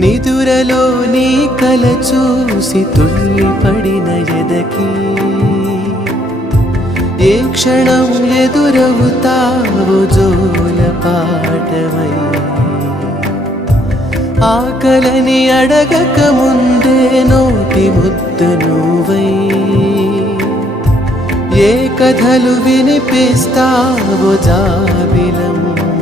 నిదురలో నీ కల చూసి తుళ్ళిపడిన ఎదకి ఏ క్షణం ఎదురవుతావో జోల పాటవై ఆకలని అడగక ముందే నోటి ముద్ద నువ్వై ఏ కథలు వినిపిస్తావో జాబిలమ్మ